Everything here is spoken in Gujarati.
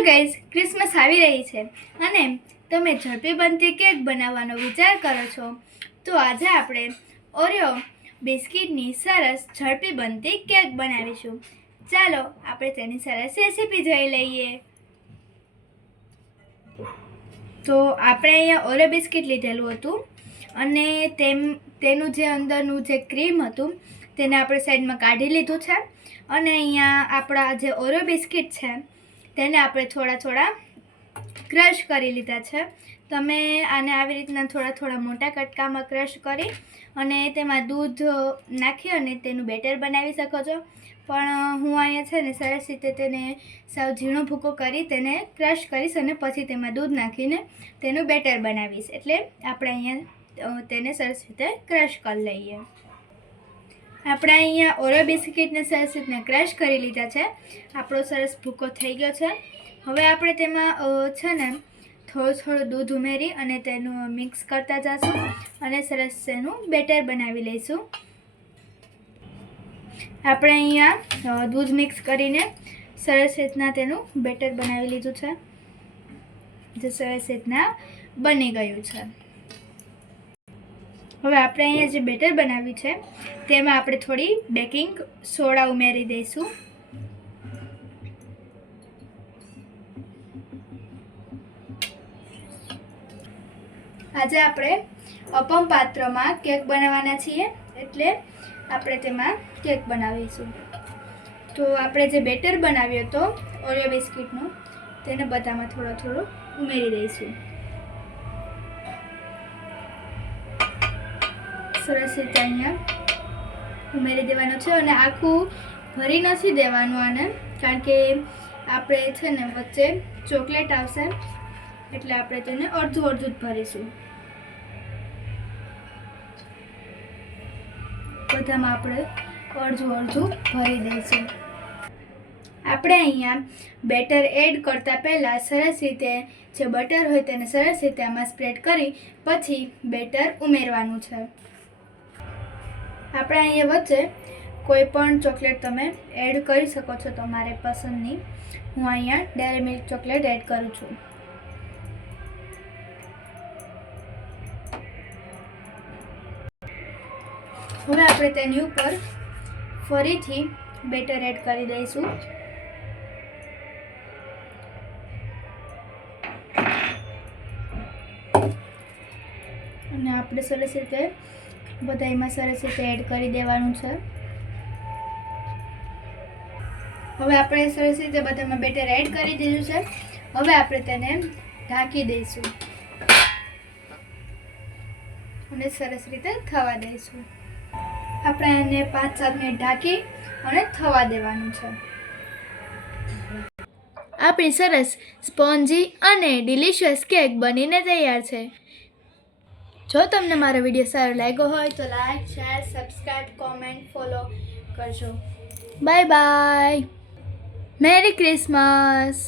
હેલો ગાઈઝ, ક્રિસમસ આવી રહી છે અને તમે ઝડપી બનતી કેક બનાવવાનો વિચાર કરો છો તો આજે આપણે ઓરિયો બિસ્કિટની સરસ ઝડપી બનતી કેક બનાવીશું. ચાલો આપણે તેની સરસ રેસીપી જોઈ લઈએ. તો આપણે અહીંયા ઓરિયો બિસ્કિટ લીધેલું હતું અને તેનું જે અંદરનું જે ક્રીમ હતું તેને આપણે સાઈડમાં કાઢી લીધું છે અને અહીંયા આપણા જે ઓરિયો બિસ્કિટ છે તેને આપણે થોડા ક્રશ કરી લીધા છે. તમે આને આવી રીતના થોડા મોટા કટકામાં ક્રશ કરી અને તેમાં દૂધ નાખી અને તેનું બેટર બનાવી શકો છો. પણ હું અહીંયા છે ને સરસ રીતે તેને સાવ ઝીણો ભૂકો કરી તેને ક્રશ કરીશ અને પછી તેમાં દૂધ નાખીને તેનું બેટર બનાવીશ. એટલે આપણે અહીંયા તેને સરસ રીતે ક્રશ કરી લઈએ. આપણે અહીંયા ઓરિયો બિસ્કિટને સરસ રીતના ક્રશ કરી લીધા છે. આપણો સરસ ભૂકો થઈ ગયો છે. હવે આપણે તેમાં છે ને થોડું દૂધ ઉમેરી અને તેનું મિક્સ કરતા જઈશું અને સરસ તેનું બેટર બનાવી લઈશું. આપણે અહીંયા દૂધ મિક્સ કરીને સરસ રીતના તેનું બેટર બનાવી લીધું છે, જે સરસ રીતના બની ગયું છે. હવે આપણે અહીંયા જે બેટર બનાવ્યું છે તેમાં આપણે થોડી બેકિંગ સોડા ઉમેરી દઈશું. આજે આપણે અપમ પાત્રમાં કેક બનાવવાના છીએ એટલે આપણે તેમાં કેક બનાવીશું. તો આપણે જે બેટર બનાવ્યો હતો ઓરિયો બિસ્કિટનો તેને બધામાં થોડું ઉમેરી દઈશું. સરસ રીતે અહીંયા ઉમેરી દેવાનું છે અને આખું ભરી નથી દેવાનું આને, કારણ કે આપણે છે ને વચ્ચે ચોકલેટ આવશે એટલે આપણે તેને અડધું જ ભરીશું. બધામાં આપણે અડધું ભરી દઈશું. આપણે અહીંયા બેટર એડ કરતાં પહેલાં સરસ રીતે જે બટર હોય તેને સરસ રીતે આમાં સ્પ્રેડ કરી પછી બેટર ઉમેરવાનું છે. આપણે અહીંયા વચ્ચે કોઈ પણ ચોકલેટ તમે એડ કરી શકો છો તમારે પસંદની. હું અહીંયા ડેરી મિલ્ક ચોકલેટ એડ કરું છું. હવે આપણે તેની ઉપર ફરીથી બેટર એડ કરી દઈશું. અને આપણે સરસ રીતે બધામાં સરસ રીતે એડ કરી દેવાનું છે. હવે આપણે સરસ રીતે બધામાં બેટર એડ કરી દીધું છે. હવે આપણે તેને ઢાંકી દઈશું અને સરસ રીતે થવા દઈશું. આપણે એને 5-7 મિનિટ ઢાંકી અને થવા દેવાનું છે. આપણી સરસ સ્પોન્જી અને ડિલિશિયસ કેક બનીને તૈયાર છે. જો તમને મારો વિડીયો સારો લાગ્યો હોય તો like, share, subscribe, comment, follow કરજો. Bye bye. Merry Christmas.